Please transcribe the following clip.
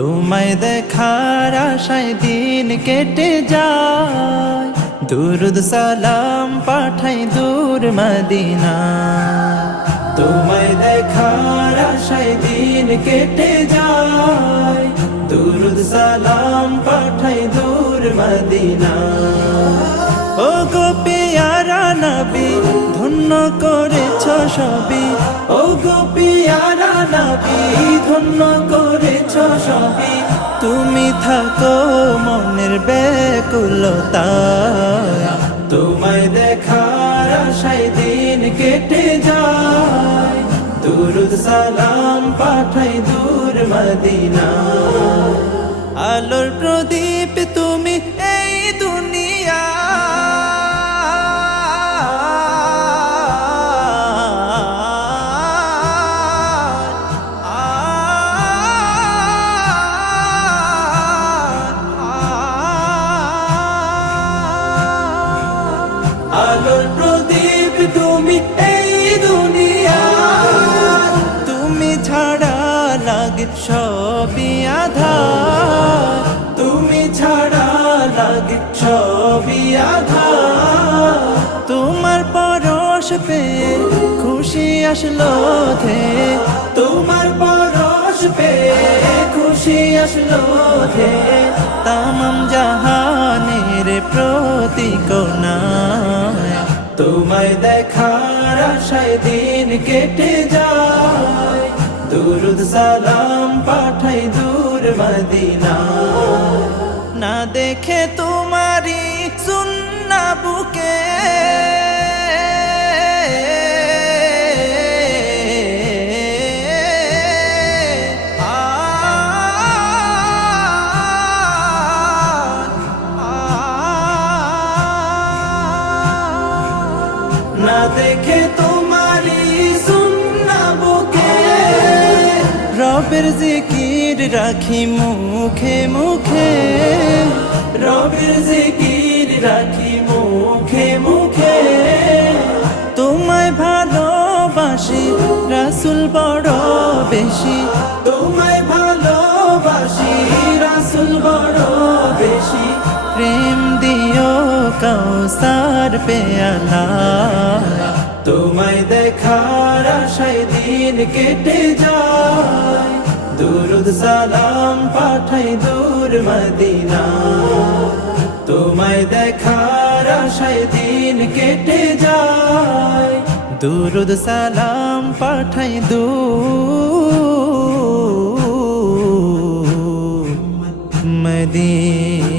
তোমায় দেখার আশায় দিন কেটে যায়, দুরুদ সালাম পাঠাই দূর মদিনা। তোমায় দেখার আশায় দিন কেটে যায়, দুরুদ সালাম পাঠাই দূর মদিনা। ও গো পিয়ারা নবী, ধন্য করেছ সবই। ও গো পিয়ারা নবী, ধন্য করেছ সবই। তুমি থাকো মনের ব্যাকুলতা, তোমায় দেখার আশায় দিন কেটে যায়, দুরুদ সালাম পাঠাই দূর মদিনা। আলোর প্রদীপ তুমি এই দুনিয়া, আলোর প্রদীপ তুমি এই দুনিয়া। তুমি ছাড়া লাগে সবই আধার, তুমি ছাড়া লাগে সবই আধার। তোমার পরশ পেয়ে খুশি আসলো ধে, তোমার পরশ পেয়ে খুশি আসলো ধে। তামাম জাহানের প্রতিকোণা, তোমায় দেখার আশায় দিন কেটে যায়, দুরুদ সালাম পাঠাই দূর মদিনা। না দেখে তোমারি সুন্নাহ বুকে, না দেখে তোমারি সুন্নাহ বুকে। রবের জিকির রাখি মুখে মুখে, রবের জিকির রাখি মুখে মুখে। তোমায় ভালোবাসি রাসূল বড় বেশি, তোমায় ভালোবাসি রাসূল বড় বেশি। প্রেম দিও কাউসার পেয়ালা, তোমায় দেখার আশায় দিন কেটে যায়, দুরুদ সালাম পাঠাই দূর মদিনা। তোমায় দেখার আশায় দিন কেটে যায়, দুরুদ সালাম পাঠাই দূর মদিনা।